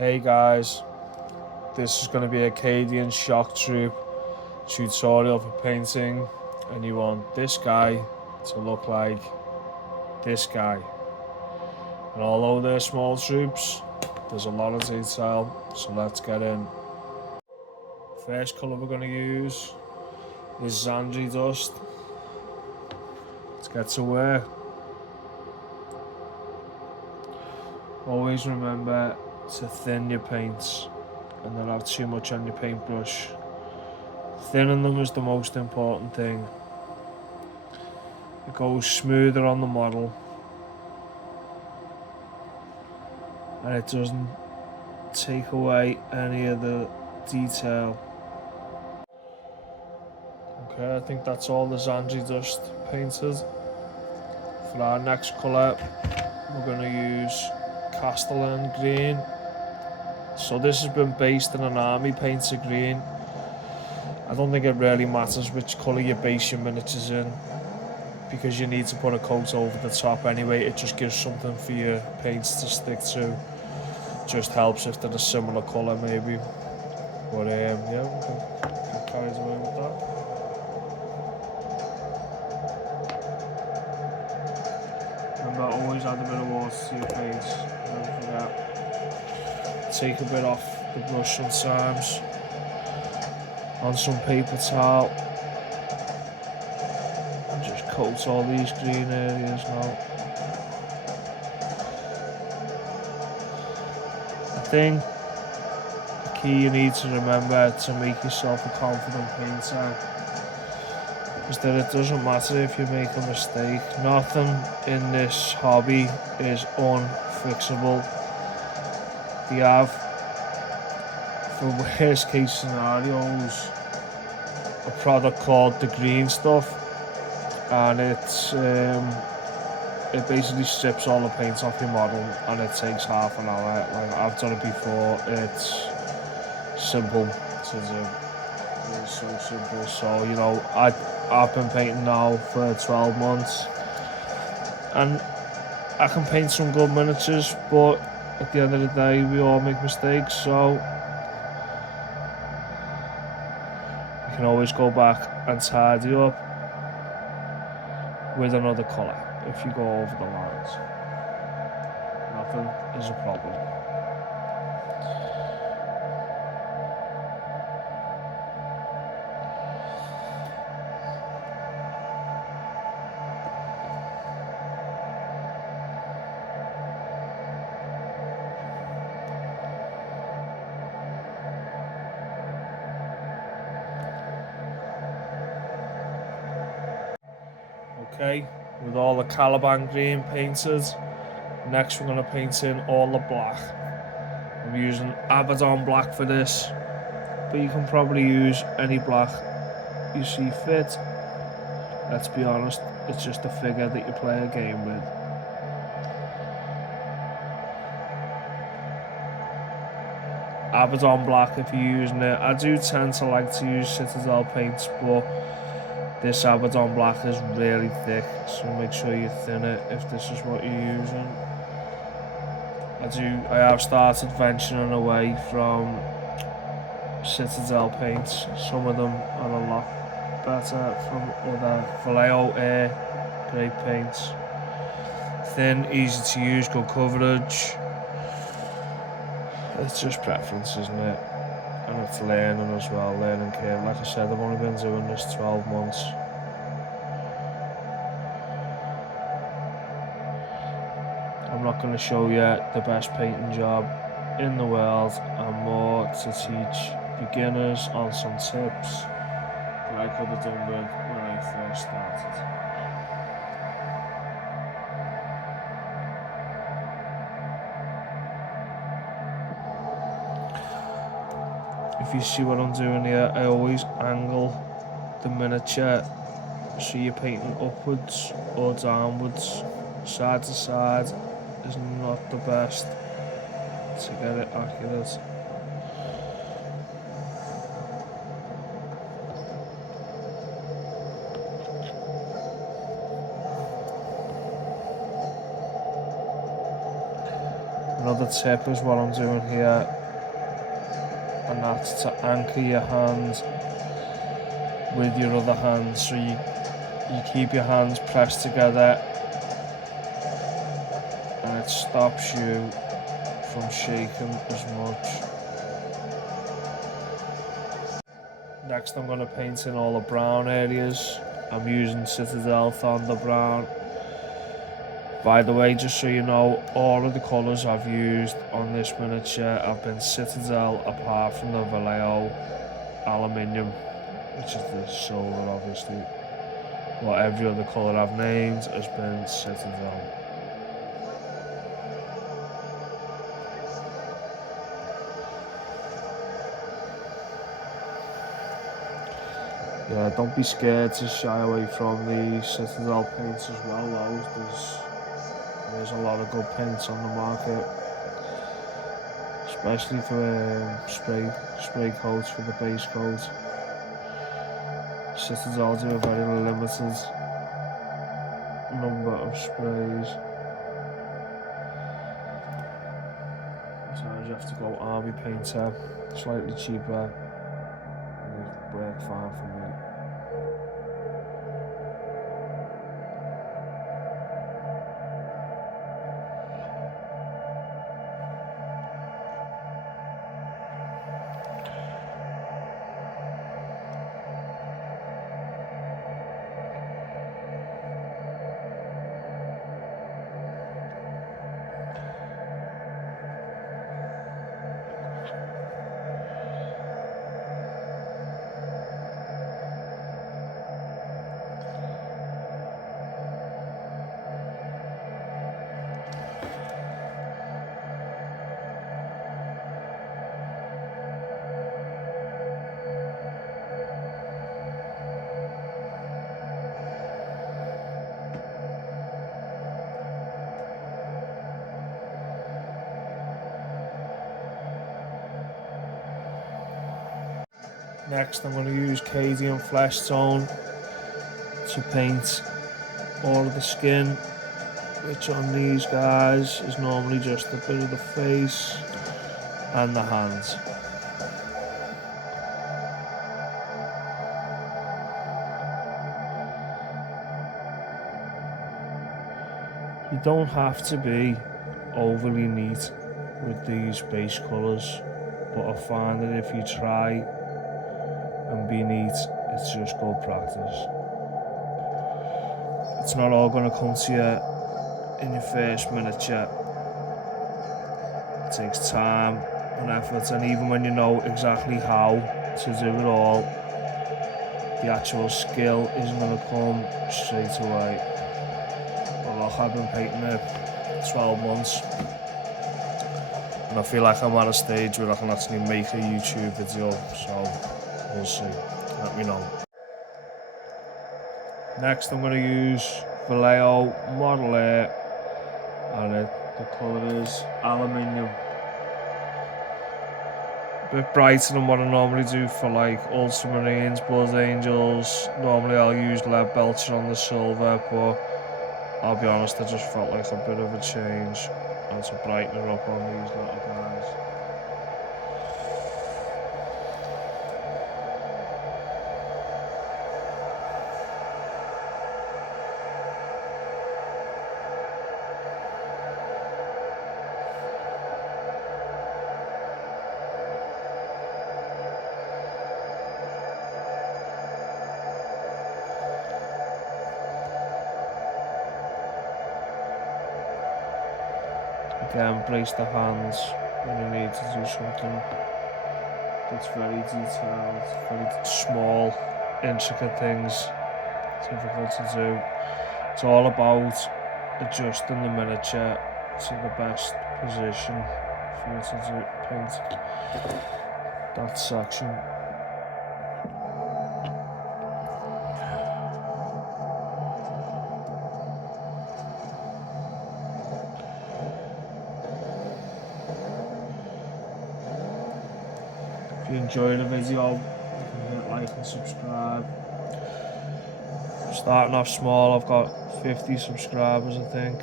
Hey guys, this is going to be a Cadian shock troop tutorial for painting, and you want this guy to look like this guy. And although they're small troops, there's a lot of detail, so let's get in. First colour we're going to use is Zandri Dust. Let's get to work. Always remember to thin your paints and not have too much on your paintbrush. Thinning them is the most important thing. It goes smoother on the model and it doesn't take away any of the detail. Okay, I think that's all the Zandri Dust painted. For our next colour, we're going to use Castellan Green. So this has been based in an army painted green. I don't think it really matters which colour you base your miniatures in, because you need to put a coat over the top anyway. It just gives something for your paints to stick to. Just helps if they're a similar colour maybe. But yeah, we can carry away with that. Remember, always add a bit of water to your paints. Don't forget. Take a bit off the brush sometimes on some paper towel and just coat all these green areas now. I think the key you need to remember to make yourself a confident painter is that it doesn't matter if you make a mistake. Nothing in this hobby is unfixable. They have, for worst case scenarios, a product called the green stuff, and it basically strips all the paint off your model and it takes half an hour. Like, I've done it before. It's simple to do. It's so simple. So, you know, I've been painting now for 12 months and I can paint some good miniatures, but at the end of the day we all make mistakes, so you can always go back and tidy up with another colour if you go over the lines. Nothing is a problem. Okay, with all the Caliban green painted, next we're going to paint in all the black. I'm using Abaddon black for this, but you can probably use any black you see fit. Let's be honest, it's just a figure that you play a game with. Abaddon black if you're using it. I do tend to like to use Citadel paints, but this Abaddon black is really thick, so make sure you thin it if this is what you're using. I have started venturing away from Citadel paints. Some of them are a lot better from other Vallejo Air great paints. Thin, easy to use, good coverage. It's just preference, isn't it? And it's learning as well, learning curve. Like I said, I've only been doing this 12 months. I'm not going to show you the best painting job in the world. I'm more to teach beginners on some tips that I could have done with when I first started. If you see what I'm doing here, I always angle the miniature so you're painting upwards or downwards. Side to side is not the best to get it accurate. And Another tip is what I'm doing here, and that's to anchor your hand with your other hand, so you keep your hands pressed together and it stops you from shaking as much. Next I'm going to paint in all the brown areas. I'm using Citadel Thunder Brown. By the way, just so you know, all of the colours I've used on this miniature have been Citadel apart from the Vallejo Aluminium, which is the silver obviously. But every other colour I've named has been Citadel. Yeah, don't be scared to shy away from the Citadel paints as well though. There's a lot of good paints on the market, especially for spray coats for the base coat. Citadel do a very limited number of sprays. Sometimes you have to go army painter, slightly cheaper, and they work fine for me. Next I'm going to use Cadian Flesh Tone to paint all of the skin, which on these guys is normally just a bit of the face and the hands. You don't have to be overly neat with these base colours, but I find that if you try and be neat, it's just good practice. It's not all going to come to you in your first miniature. It takes time and effort, and even when you know exactly how to do it all, the actual skill isn't going to come straight away. But look, I've been painting it 12 months, and I feel like I'm at a stage where I can actually make a YouTube video, so we'll see. Let me know. Next I'm going to use Vallejo Model Air, and the colour is Aluminium. A bit brighter than what I normally do for like Ultramarines, Blood Angels. Normally I'll use Lead Belcher on the silver, but I'll be honest, I just felt like a bit of a change and to brighten it up on these little guys. Again, brace the hands when you need to do something that's very detailed, very small, intricate things, difficult to do. It's all about adjusting the miniature to the best position for you to paint that section. If you enjoyed the video, you can hit like and subscribe. I'm starting off small, I've got 50 subscribers I think.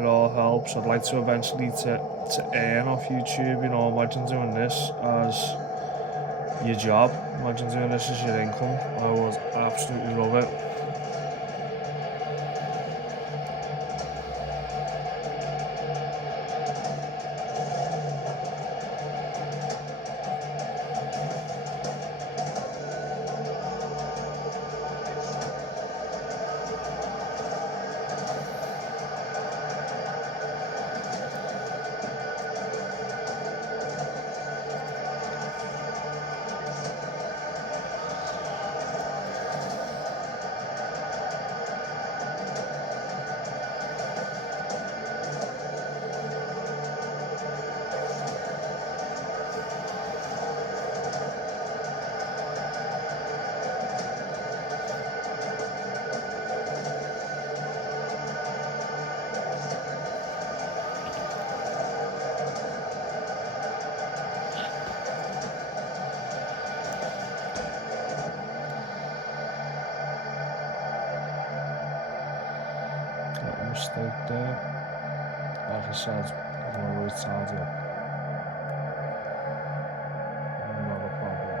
it all helps. I'd like to eventually to earn off YouTube, you know. Imagine doing this as your job. Imagine doing this as your income. I would absolutely love it. Mistake there. Like I said, I don't know where it's out yet. Not a problem.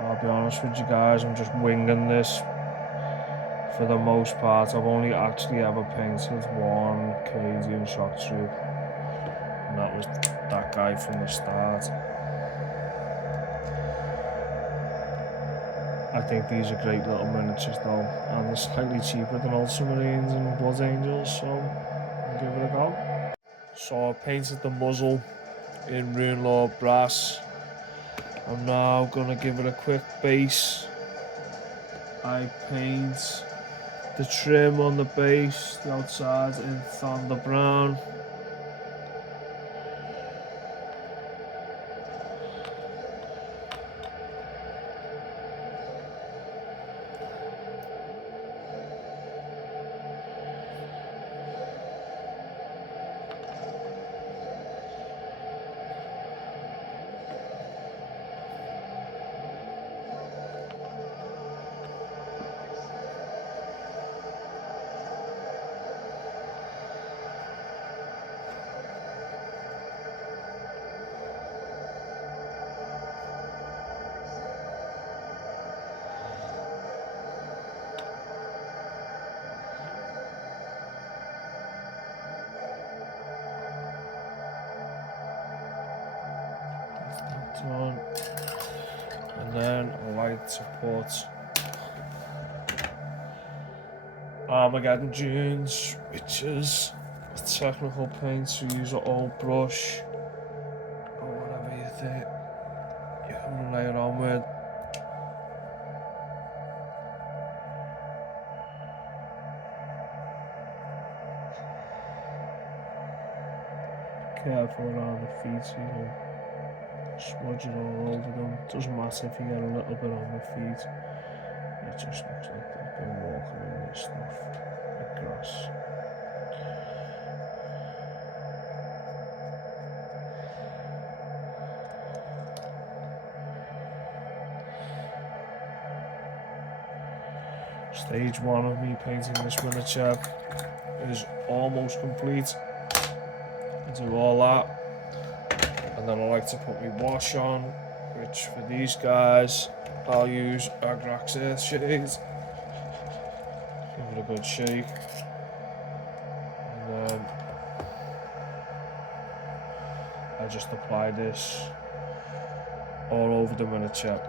I'll be honest with you guys, I'm just winging this for the most part. I've only actually ever painted one Cadian shock troop, and that was that guy from the start. I think these are great little miniatures though, and they're slightly cheaper than Ultramarines and Blood Angels, so I'll give it a go. So I painted the muzzle in Rune Lord brass. I'm now gonna give it a quick base. I paint the trim on the base, the outside in Thunder Brown. On. And then I like to put Armageddon Dunes, which is a technical paint, so use an old brush or whatever you think you can lay it on with. Careful around the feet so you don't smudge it all over them. Doesn't matter if you get a little bit on the feet. It just looks like they've been walking in this stuff, like grass. Stage one of me painting this miniature is almost complete. I do all that. And then I like to put my wash on, which for these guys, I'll use Agrax Earth Shades. Give it a good shake. And then I just apply this all over the miniature.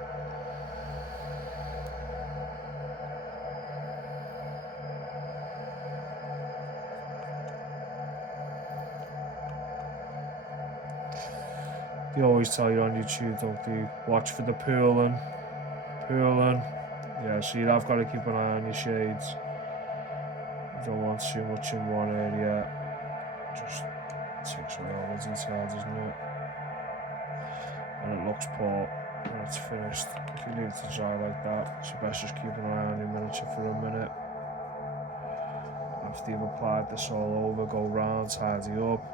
They always tell you on YouTube, don't they? Watch for the pooling. Yeah, so you have got to keep an eye on your shades. You don't want too much in one area. Just takes away all the detail, doesn't it? And it looks poor when it's finished. If you leave it to dry like that, it's best just keep an eye on your miniature for a minute. After you've applied this all over, go round, tidy up.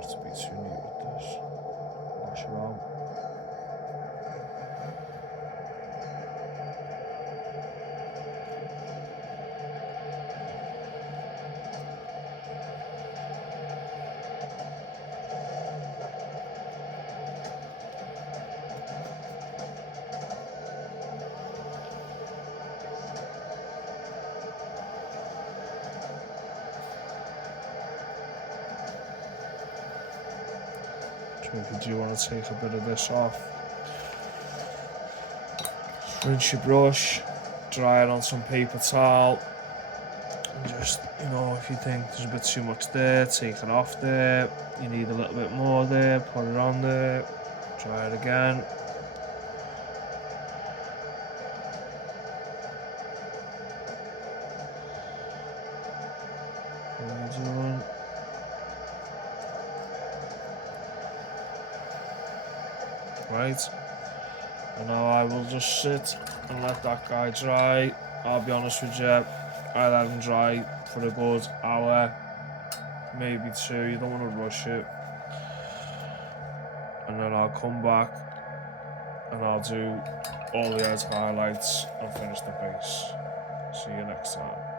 not to be too neat with this. Wash it out. So if you do want to take a bit of this off, rinse your brush, dry it on some paper towel, and just, you know, if you think there's a bit too much there, take it off there. You need a little bit more there, put it on there, dry it again. What are you doing? Right, and now I will just sit and let that guy dry. I'll be honest with you, I let him dry for a good hour, maybe 2. You don't want to rush it. And then I'll come back and I'll do all the edge highlights and finish the base. See you next time.